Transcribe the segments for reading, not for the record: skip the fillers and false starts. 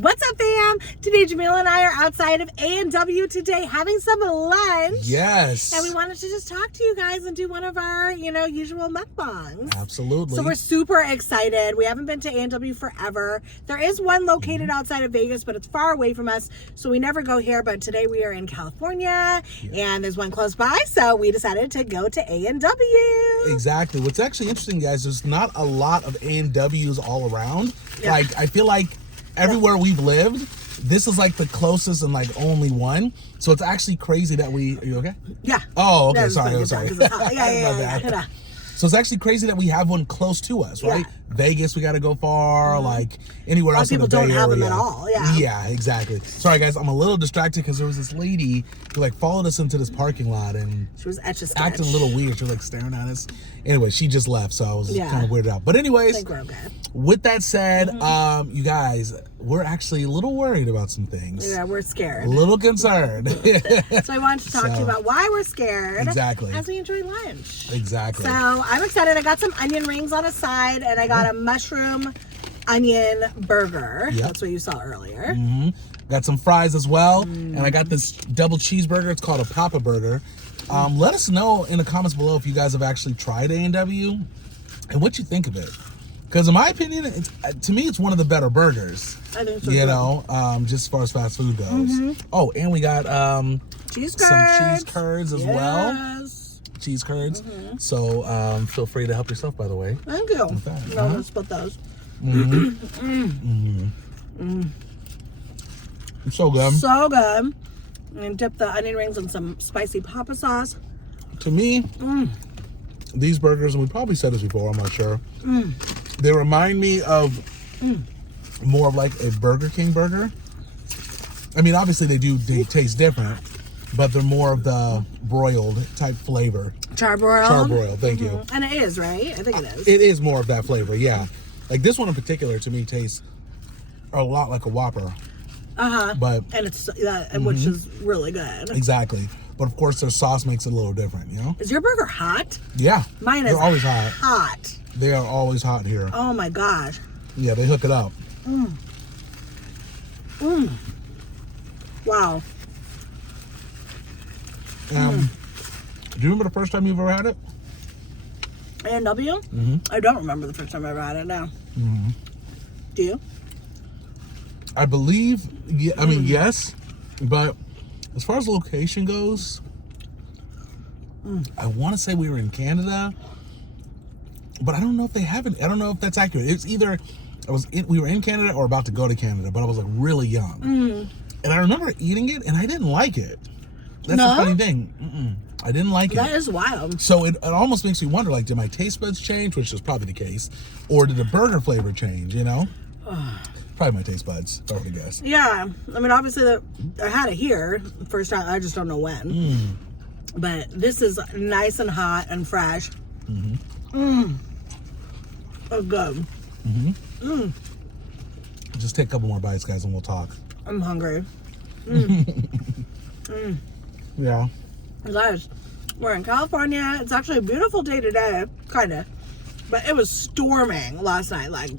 What's up, fam? Today, Jamila and I are outside of A&W today having some lunch. Yes. And we wanted to just talk to you guys and do one of our, usual mukbangs. Absolutely. So we're super excited. We haven't been to A&W forever. There is one located outside of Vegas, but it's far away from us, so we never go here. But today we are in California, and there's one close by, so we decided to go to A&W. Exactly. What's actually interesting, guys, there's not a lot of A&Ws all around. Yeah. Like, I feel like everywhere we've lived, this is like the closest and like only one. So it's actually crazy that are you okay? Yeah. Oh, okay. No, Sorry. Yeah. So it's actually crazy that we have one close to us, right? Yeah. Vegas, we got to go far, like anywhere else in the Bay People don't have them Area. at all, yeah. Yeah, exactly. Sorry, guys, I'm a little distracted because there was this lady who like followed us into this parking lot and She was etch-a-sketch. acting a little weird. She was like staring at us. Anyway, she just left, so I was kind of weirded out. But I anyways, think we're okay. with that said, you guys, we're actually a little worried about some things. Yeah, we're scared. A little concerned. So I wanted to talk to you about why we're scared. Exactly. As we enjoy lunch. Exactly. So I'm excited. I got some onion rings on a side, and I got a mushroom onion burger. Yep. That's what you saw earlier. Got some fries as well, and I got this double cheeseburger. It's called a Papa Burger. Let us know in the comments below if you guys have actually tried A&W and what you think of it. Because in my opinion, to me, it's one of the better burgers. I think so. Just as far as fast food goes. Oh, and we got Cheese some cheese curds as well. Yes. Cheese curds. So feel free to help yourself, by the way. Thank you. With that. No, let's split those. It's so good. So good. And dip the onion rings in some spicy papa sauce. To me, these burgers, and we probably said this before, I'm not sure, they remind me of more of like a Burger King burger. I mean, obviously they taste different, but they're more of the broiled type flavor. Charbroiled? Charbroiled, thank you. And it is, right? I think it is. It is more of that flavor, yeah. Like this one in particular, to me, tastes a lot like a Whopper. But and it's which is really good. Exactly. But of course, their sauce makes it a little different, you know? Is your burger hot? Yeah. Mine is They're always hot. Hot. They are always hot here. Oh my gosh. Yeah, they hook it up. Wow. Do you remember the first time you've ever had it? A&W? I don't remember the first time I ever had it now. Do you? I believe, I mean, yes, but as far as location goes, I want to say we were in Canada, but I don't know if they have it. I don't know if that's accurate. It's either we were in Canada or about to go to Canada, but I was like really young. And I remember eating it and I didn't like it. That's the funny thing. I didn't like it. That is wild. So it almost makes me wonder, like, did my taste buds change, which is probably the case, or did the burger flavor change, you know? Probably my taste buds, if I were to guess. Yeah. I mean, obviously, I had it here first time. I just don't know when. But this is nice and hot and fresh. Oh, good. Just take a couple more bites, guys, and we'll talk. I'm hungry. Yeah. Guys, we're in California. It's actually a beautiful day today, kind of. But it was storming last night, like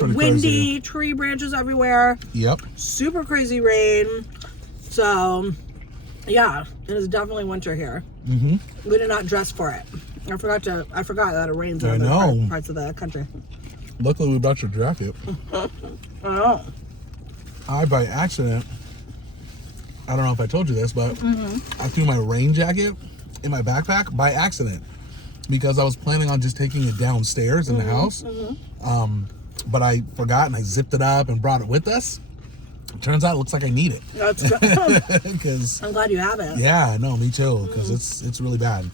windy, tree branches everywhere. Yep. Super crazy rain. So, yeah, it is definitely winter here. We did not dress for it. I forgot that it rains in other parts of the country. Luckily, we brought your jacket. I know. I, by accident, I don't know if I told you this, but I threw my rain jacket in my backpack by accident because I was planning on just taking it downstairs in the house. But I forgot and I zipped it up and brought it with us. Turns out it looks like I need it. That's good. Because I'm glad you have it. Yeah, no, me too. Because it's really bad.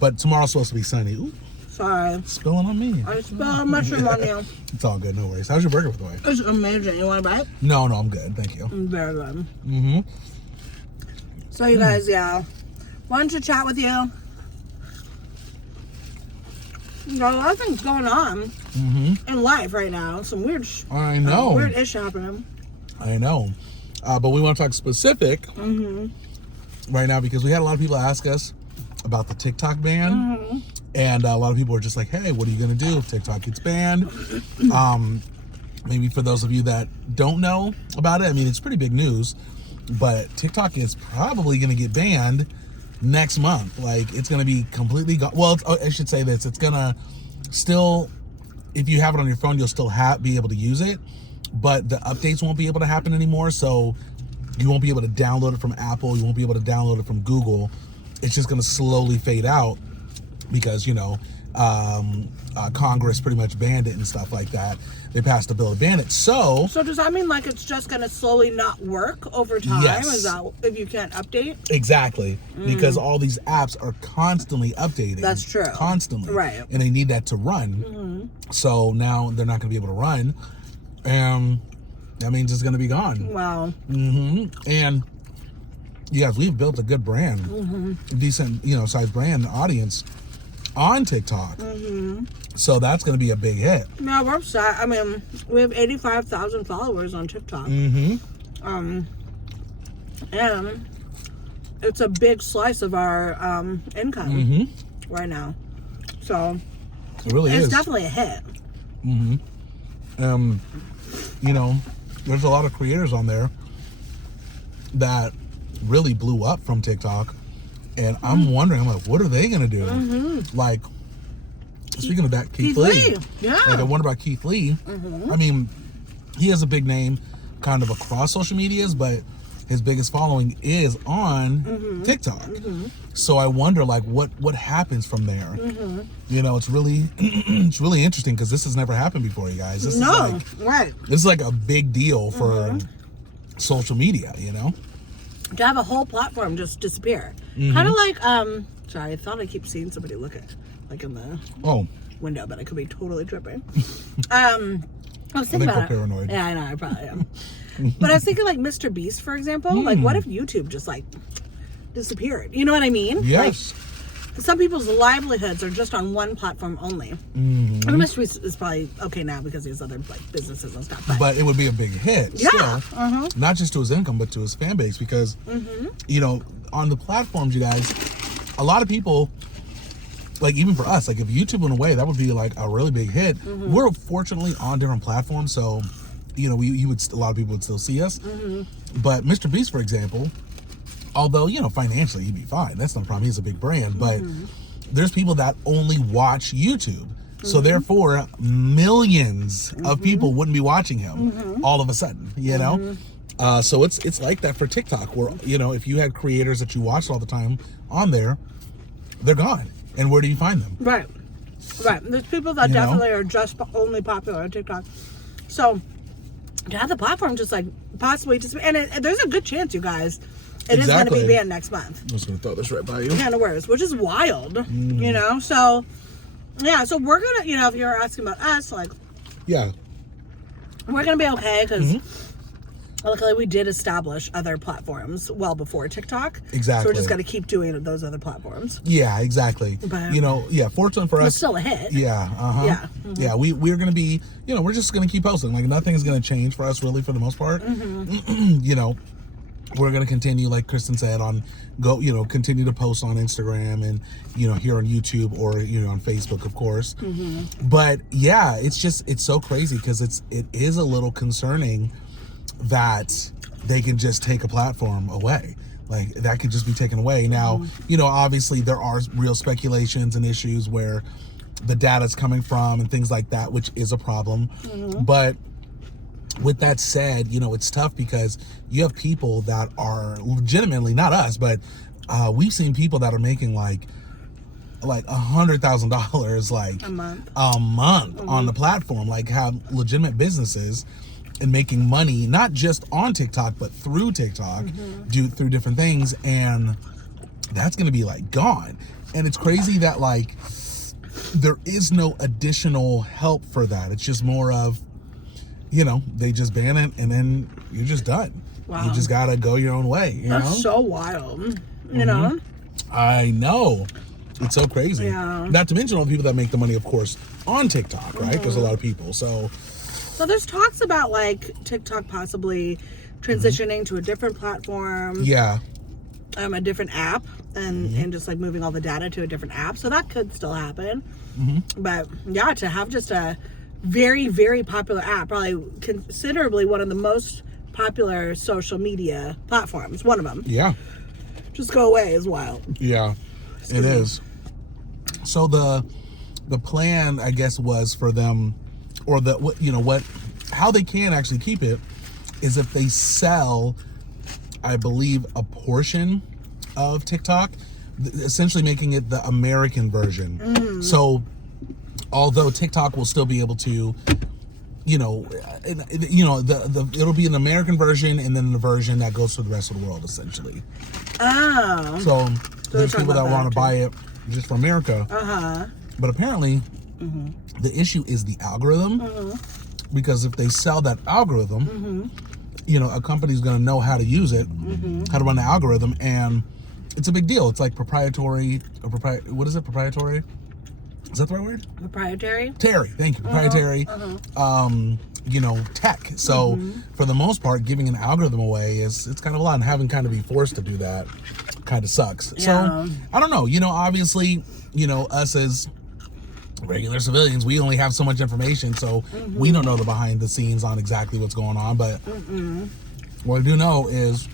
But tomorrow's supposed to be sunny. Ooh, sorry. Spilling on me. I spilled mushroom on you. It's all good, no worries. How's your burger, by the way? It's amazing. You want a bite? No, I'm good. Thank you. Very good. So you guys, wanted to chat with you. Got a lot of things going on in life right now. Some weird, I know. Weird issue happening. I know. But we want to talk specific right now because we had a lot of people ask us about the TikTok ban. And a lot of people are just like, hey, what are you going to do if TikTok gets banned? maybe for those of you that don't know about it, I mean, it's pretty big news, but TikTok is probably going to get banned next month. Like, it's going to be completely gone. Well, I should say this. It's going to still, if you have it on your phone, you'll still be able to use it, but the updates won't be able to happen anymore. So you won't be able to download it from Apple. You won't be able to download it from Google. It's just going to slowly fade out because, you know, Congress pretty much banned it and stuff like that. They passed a bill to ban it. So does that mean like it's just going to slowly not work over time? Yes. Is that if you can't update? Exactly. Because all these apps are constantly updating. That's true. Constantly. Right. And they need that to run. So now they're not going to be able to run. And that means it's going to be gone. Wow. And yes, we've built a good brand, decent, you know, size brand audience on TikTok. So that's going to be a big hit. No, we're upset. I mean, we have 85,000 followers on TikTok. And it's a big slice of our income right now. So It really is. It's definitely a hit. You know, there's a lot of creators on there that really blew up from TikTok, and I'm wondering, I'm like, what are they gonna do? Like, speaking of that, Keith Lee. Yeah. Like, I wonder about Keith Lee. I mean, he has a big name kind of across social medias, but his biggest following is on TikTok. So I wonder, like, what happens from there. You know, it's really it's really interesting because this has never happened before, you guys. This is like, this is like a big deal for social media, you know? To have a whole platform just disappear. Kind of like, sorry, I thought I keep seeing somebody look at, like, in the window, but I could be totally tripping. I was thinking about paranoid. Yeah, I know, I probably am. But I was thinking, like, Mr. Beast, for example. Like, what if YouTube just, like, disappeared? You know what I mean? Yes. Like, some people's livelihoods are just on one platform only. I mean, Mr. Beast is probably okay now because he has other, like, businesses and stuff. But it would be a big hit. Yeah. Still, not just to his income, but to his fan base. Because, you know, on the platforms, you guys, a lot of people, like, even for us, like, if YouTube went away, that would be, like, a really big hit. We're fortunately on different platforms, so, you know, a lot of people would still see us. But Mr. Beast, for example, although, you know, financially he'd be fine, that's not a problem, he's a big brand, but there's people that only watch YouTube, so therefore millions of people wouldn't be watching him all of a sudden, you know. So it's like that for TikTok, where, you know, if you had creators that you watched all the time on there, they're gone. And where do you find them? Right. There's people that definitely are just only popular on TikTok. So to have the platform just, like, possibly just, and there's a good chance, you guys, it is going to be banned next month. I'm just going to throw this right by you. Kind of worse, which is wild, you know? So, yeah, so we're going to, you know, if you're asking about us, like, yeah, we're going to be okay because luckily we did establish other platforms well before TikTok. Exactly. So we're just going to keep doing those other platforms. Yeah, exactly. But, you know, yeah, fortunately for us. It's still a hit. Yeah, Yeah. Yeah, we're going to be, you know, we're just going to keep posting. Like, nothing is going to change for us, really, for the most part. You know, we're going to continue, like Kristen said, continue to post on Instagram and, you know, here on YouTube or, you know, on Facebook, of course. But yeah, it's so crazy because it is a little concerning that they can just take a platform away. Like, that could just be taken away. Now, you know, obviously there are real speculations and issues where the data's coming from and things like that, which is a problem. But with that said, you know, it's tough because you have people that are legitimately, not us, but we've seen people that are making like $100,000 like a month on the platform, like have legitimate businesses and making money, not just on TikTok, but through TikTok, through different things. And that's going to be, like, gone. And it's crazy that, like, there is no additional help for that. It's just more of, you know, they just ban it and then you're just done. Wow. You just got to go your own way. You know? So wild, you know? I know. It's so crazy. Yeah. Not to mention all the people that make the money, of course, on TikTok, right? There's a lot of people. So there's talks about, like, TikTok possibly transitioning to a different platform. Yeah. A different app and just, like, moving all the data to a different app. So that could still happen. But yeah, to have just a very, very popular app, probably considerably one of the most popular social media platforms. One of them. Yeah. Just go away is wild. Yeah, it is. So the plan, I guess, was for them, or how they can actually keep it is if they sell, I believe, a portion of TikTok, essentially making it the American version. So although TikTok will still be able to, it'll be an American version and then the version that goes to the rest of the world, essentially. Oh. So there's people that want to buy it just for America. But apparently, the issue is the algorithm. Because if they sell that algorithm, a company's going to know how to use it, how to run the algorithm, and it's a big deal. It's like proprietary. What is it? Proprietary? Is that the right word? Proprietary. Thank you. Proprietary. Tech. So for the most part, giving an algorithm away it's kind of a lot, and having kind of be forced to do that kind of sucks. Yeah. So I don't know. Obviously, us as regular civilians, we only have so much information, so we don't know the behind the scenes on exactly what's going on. But what I do know is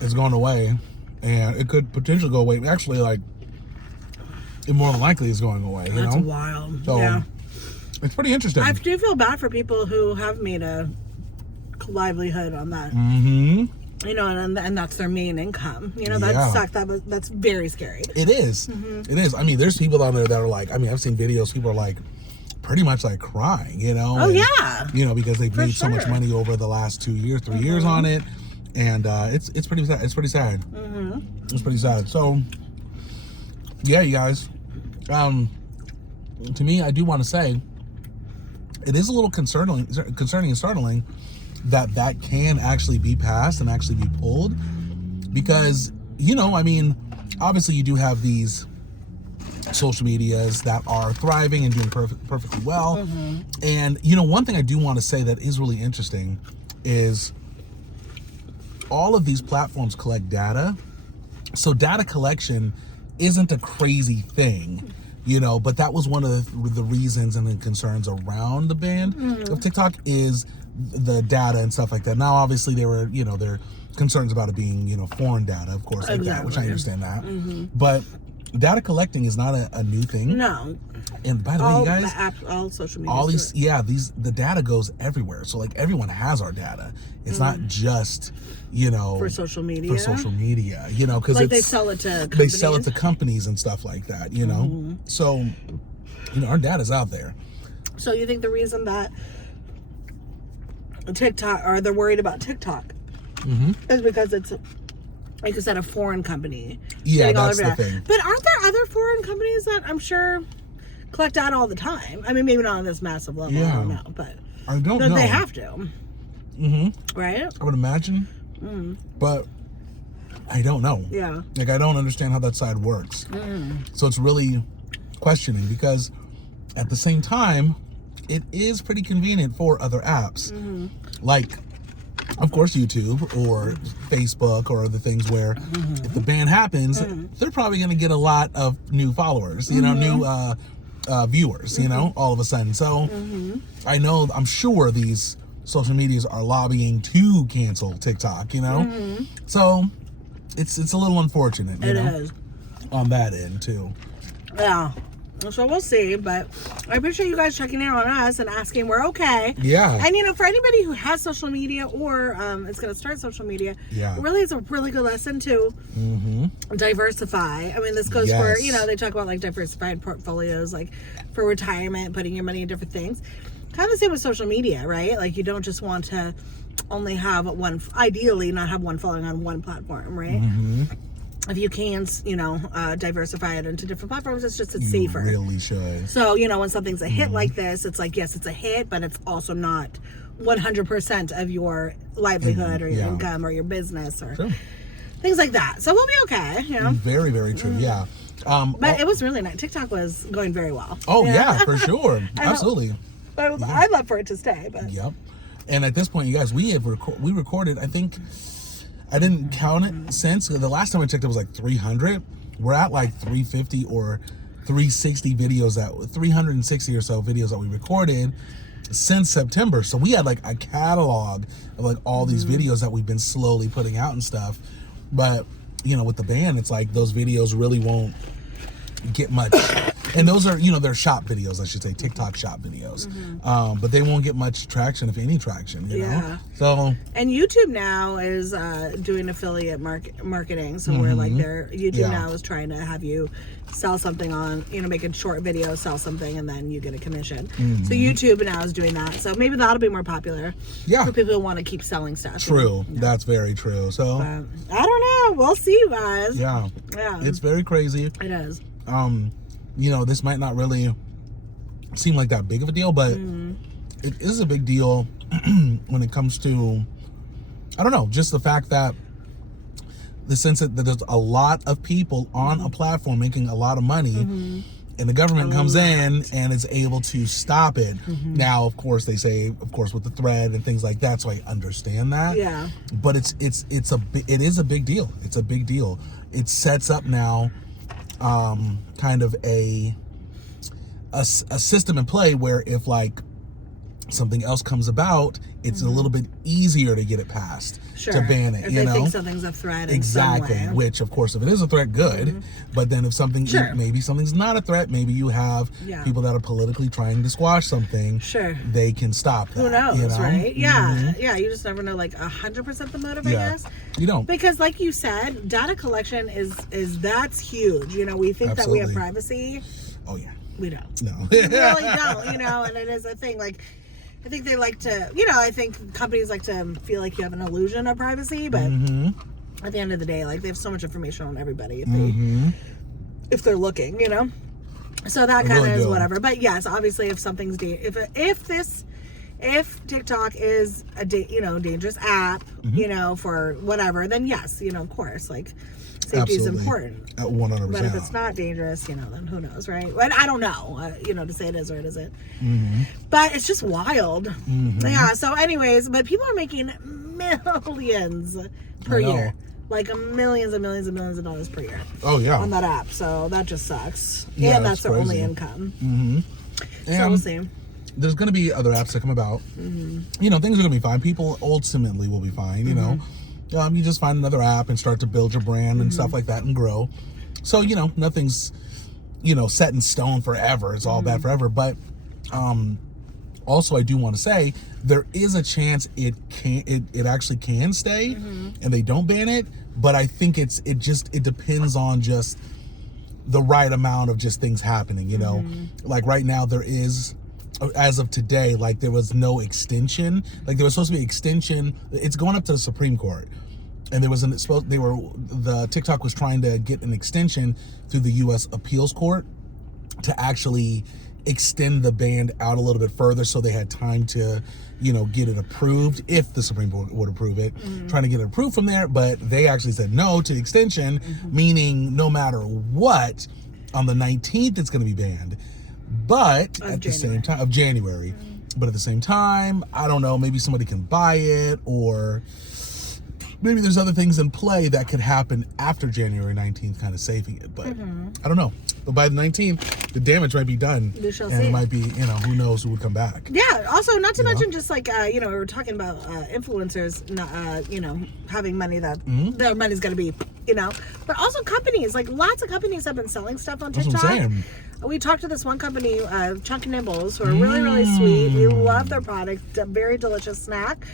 it's going away, and it could potentially go away. Actually, it more than likely is going away. That's wild. So, yeah, it's pretty interesting. I do feel bad for people who have made a livelihood on that. And that's their main income. That sucks. That's very scary. It is. It is. I mean, there's people out there that are I've seen videos. People are pretty much crying. Oh, yeah. Because they've made so much money over the last 2 years, 3 years on it, and it's pretty sad. It's pretty sad. It's pretty sad. So, yeah, you guys. To me, I do want to say it is a little concerning and startling that can actually be passed and actually be pulled, because obviously you do have these social medias that are thriving and doing perfectly well. And one thing I do want to say that is really interesting is all of these platforms collect data. So data collection isn't a crazy thing, but that was one of the reasons and the concerns around the ban of TikTok is the data and stuff like that. Now, obviously, there were, there are concerns about it being, foreign data, of course, like that, which I understand that. But data collecting is not a new thing. No. And by the way, you guys, all social media, all these, the data goes everywhere. So everyone has our data. It's not just, for social media. Because they sell it to companies. They sell it to companies and stuff like that. So, our data's out there. So you think the reason that TikTok, or they're worried about TikTok, is because it's, like you said, a foreign company. Yeah, that's the thing. But aren't there other foreign companies that I'm sure collect data all the time? I mean, maybe not on this massive level. Yeah. I don't know, but I don't know. They have to. Right? I would imagine. But I don't know. Yeah. I don't understand how that side works. So it's really questioning, because at the same time, it is pretty convenient for other apps. Of course, YouTube or Facebook or other things where if the ban happens, they're probably going to get a lot of new followers, new viewers, all of a sudden. So I'm sure these social medias are lobbying to cancel TikTok, So it's a little unfortunate, It is. on that end too. Yeah. So we'll see, but I appreciate you guys checking in on us and asking we're okay. Yeah. And for anybody who has social media or is going to start social media, really it's a really good lesson to diversify. I mean, this goes for, they talk about diversified portfolios, for retirement, putting your money in different things. Kind of the same with social media, right? You don't just want to only have ideally not have one following on one platform, right? If you can, diversify it into different platforms, it's safer. You really should. So, when something's a hit like this, it's yes, it's a hit, but it's also not 100% of your livelihood or your income or your business or things like that. So we'll be okay, Very, very true, yeah. But it was really nice. TikTok was going very well. Oh, yeah, for sure. Absolutely. I'd love for it to stay. But. Yep. And at this point, you guys, we recorded, I think, I didn't count it since. The last time I checked, it was 300. We're at 350 or 360 videos 360 or so videos that we recorded. since September. So we had like a catalog of like all these videos that we've been slowly putting out and stuff. But, you know, with the band, it's like those videos really won't get much. And those are, you know, they're shop videos, I should say, TikTok shop videos. But they won't get much traction, if any traction, you know? So. And YouTube now is doing affiliate marketing. So we're like, YouTube now is trying to have you sell something on, you know, make a short video, sell something, and then you get a commission. So YouTube now is doing that. So maybe that'll be more popular for people who want to keep selling stuff. True. You know? That's very true. So. But, I don't know. We'll see, you guys. Yeah. It's very crazy. It is. You know, this might not really seem like that big of a deal, but it is a big deal when it comes to, I don't know, just the fact that the sense that there's a lot of people on a platform making a lot of money, and the government comes in and is able to stop it. Now, of course, they say, of course, with the thread and things like that, so I understand that. Yeah. But it is a big deal. It's a big deal. It sets up now kind of a system in play where if like something else comes about, it's a little bit easier to get it passed, to ban it. If you they know, think something's a threat. Exactly. In some way. Which, of course, if it is a threat, good. But then if something, maybe something's not a threat, maybe you have people that are politically trying to squash something. They can stop that. Who knows, you know? right? Yeah. You just never know, like 100% the motive, I guess. You don't. Because, like you said, data collection is that's huge. You know, we think that we have privacy. Oh yeah. We don't. No. We really don't. You know, and it is a thing. Like, I think they like to, you know, I think companies like to feel like you have an illusion of privacy, but at the end of the day, like, they have so much information on everybody if they're looking, you know. So that kind of is whatever. But yes, obviously, if something's if TikTok is a dangerous app, you know, for whatever, then yes, you know, of course, like, safety is important. 100%. But if it's not dangerous, you know, then who knows, right? And I don't know, you know, to say it is or it isn't. But it's just wild. Yeah. So, anyways, but people are making millions per year, like millions and millions and millions of dollars per year. Oh yeah. On that app, so that just sucks. Yeah, and that's their only income. So we'll see. There's going to be other apps that come about. You know, things are going to be fine. People ultimately will be fine. You know. You just find another app and start to build your brand and stuff like that and grow. So, you know, nothing's, you know, set in stone forever. It's all bad forever. But also, I do want to say there is a chance it actually can stay and they don't ban it. But I think it depends on just the right amount of just things happening, you know. Like right now there is, as of today, like there was no extension. Like there was supposed to be extension. It's going up to the Supreme Court, and the TikTok was trying to get an extension through the U.S. Appeals Court to actually extend the ban out a little bit further, so they had time to, you know, get it approved if the Supreme Court would approve it. Trying to get it approved from there, but they actually said no to extension, meaning no matter what, on the 19th it's going to be banned. But at the same time, of January, but at the same time, I don't know, maybe somebody can buy it, or maybe there's other things in play that could happen after January 19th, kind of saving it. But I don't know. But by the 19th, the damage might be done. We shall and see. It might be, you know, who knows who would come back. Yeah. Also, not to mention just like, you know, we were talking about influencers, you know, having money that their money's going to be, you know, but also companies, like lots of companies have been selling stuff on TikTok. That's what I'm saying. We talked to this one company, Chunk Nibbles, who are really, really sweet. We love their product. A very delicious snack.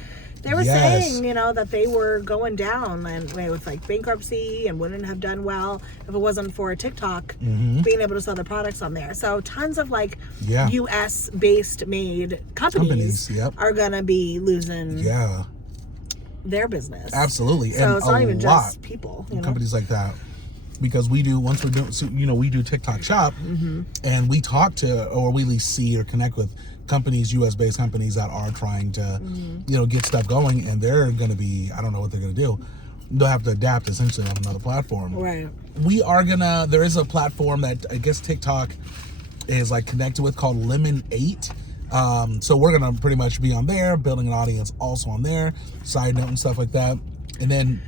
They were saying, you know, that they were going down and with like bankruptcy and wouldn't have done well if it wasn't for TikTok being able to sell their products on there. So tons of like U.S. based made companies are going to be losing their business. Absolutely. So and it's not even just people. You know? Companies like that. Because we do TikTok Shop, and we talk to, or we at least see or connect with companies, U.S.-based companies that are trying to, you know, get stuff going, and they're going to be, I don't know what they're going to do. They'll have to adapt essentially on another platform. Right. There is a platform that I guess TikTok is like connected with called Lemon 8. So we're going to pretty much be on there, building an audience also on there, side note and stuff like that. And then,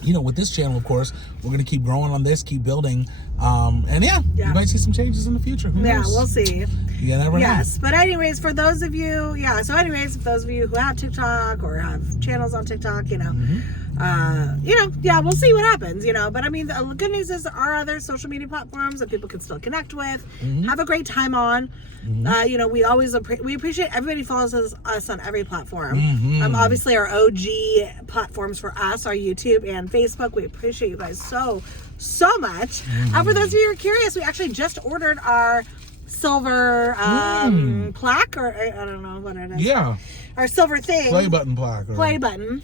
you know, with this channel, of course, we're going to keep growing on this, keep building And you might see some changes in the future. Who knows? We'll see. You never know. Yes, but anyways, for those of you, if those of you who have TikTok or have channels on TikTok, we'll see what happens, But I mean, the good news is there are other social media platforms that people can still connect with, have a great time on. We always we appreciate everybody follows us on every platform. Obviously, our OG platforms for us are YouTube and Facebook. We appreciate you guys so much. For those of you who are curious, we actually just ordered our silver plaque, or I don't know what it is. Yeah. Our silver thing. Play button plaque. Play button.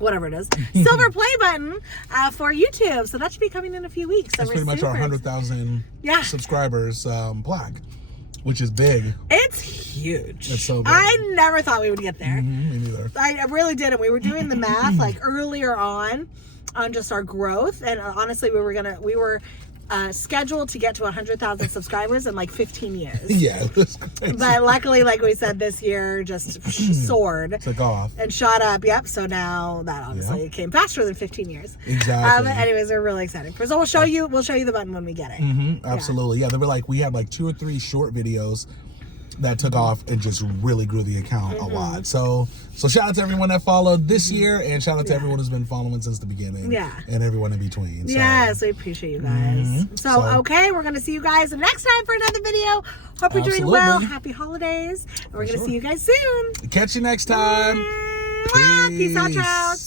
Whatever it is. Silver play button for YouTube. So that should be coming in a few weeks. That's pretty much our 100,000 subscribers plaque, which is big. It's huge. It's so big. I never thought we would get there. Me neither. I really didn't. We were doing the math like earlier on just our growth, and honestly, we were scheduled to get to 100,000 subscribers in like 15 years. Yeah, it was crazy. But luckily, like we said, this year just soared. Took off. And shot up. Yep. So now that obviously came faster than 15 years. Exactly. Anyways, we're really excited. So we'll show you the button when we get it. Absolutely. Yeah, we had like 2 or 3 short videos that took off and just really grew the account a lot. So shout out to everyone that followed this year, and shout out to everyone who's been following since the beginning. Yeah. And everyone in between. So. Yes, we appreciate you guys. So, okay, we're going to see you guys next time for another video. Hope you're doing well. Happy holidays. And we're going to see you guys soon. Catch you next time. Peace out, child.